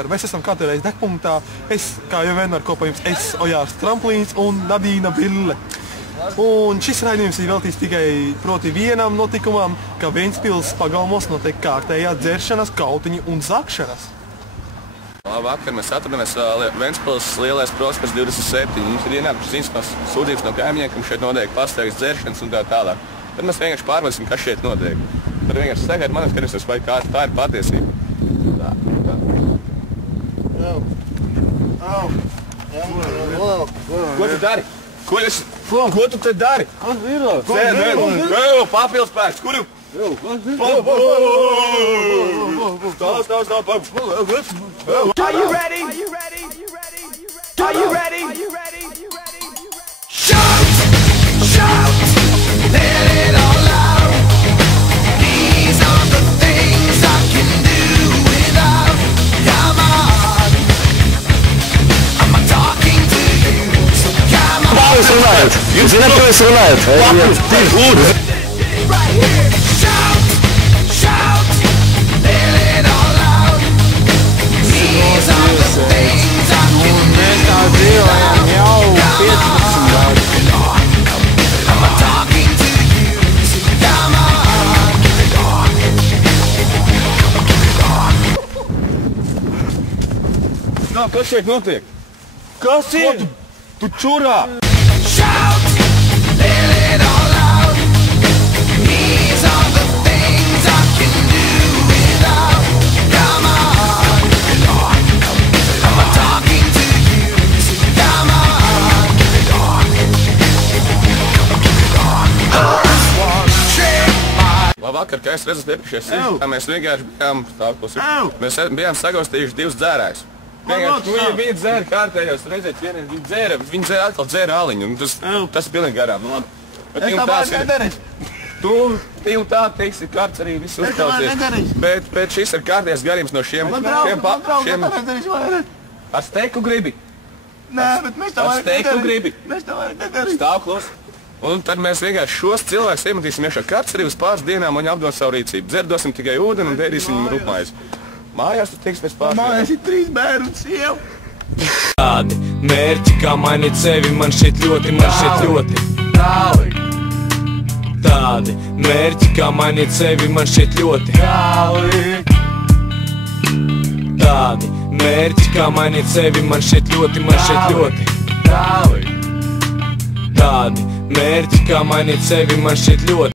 vakar. Mēs esam katru reizi degpunktā. Es, kā jau vienmēr, kopā jums es, Ojārs Tramplīns un Nadīna Bille. Un šis raidījums ir veltīts tikai proti vienam notikumam, ka Ventspils pagalmos notiek kārtējā dzeršanas, kautiņi un zakšanas. Vakar mēs atrodamies Ventspils lielais prospekts 27. Mums ir ienākušas ziņas sūdzības no kaimiņiem, ka šeit notiek pastāvīgas dzeršanas un tā tālāk. Tad mēs vienkārši pārbaudīsim, kas šeit notiek. Tad vienkārši sagaidu manis, skatīsimies, vai tā ir patiesība. Ko tu dari? Ko tu te dari? Kas ir? Papildus pēc, kuru? Stāv. Are you ready? Are you ready? Are you ready? Shout, let it all out. These are the things I can do without. Come on, I'm talking to you, so come on. Jūs zināt, ko es runāju? Right here, shout, let it all out. These are the things I can do without. Come on, I'm talking to you, so come on. Kas šeit notiek? Kas ir? Tu čurā! Shout, let it all out. These are the things I can do without. Come on, I'm talking to you, so come on. Vakar, kā es redzu iepriekšējā, mēs vienkārši bijām sagaustījuši divus dzērājus. Viņi bija dzēri kārtējos, redzēt, viņi dzēra atkal dzēra aliņu, un tas ir pilnīgi garām. Tu tā teiksi, kārts arī viss uzklausies, bet šis ir kārtējais garījums no šiem... Ar steiku gribi? Nē, bet mēs tā Ar steiku gribi? Mēs tā vajag nedarīt. Stāv klus. Un tad mēs vienkārši šos cilvēkus iemetīsim iekšā. Kārts arī uz pāris dienām un apdod savu rīcību. Dzerdosim tikai ūdeni un dēdīsim viņu rupmājas. Mājās tu tiks pēc pāris dienām. Mājās ir 3 bērni un sieva. Tādi mērķi, kā mainīt sevi, man šeit ļoti Tādi mērķi, kā mainīt sevi, man šeit ļoti Tādi mērķi, kā mainīt sevi, man šeit ļoti Tādi mērķi, kā mainīt sevi, man šeit ļoti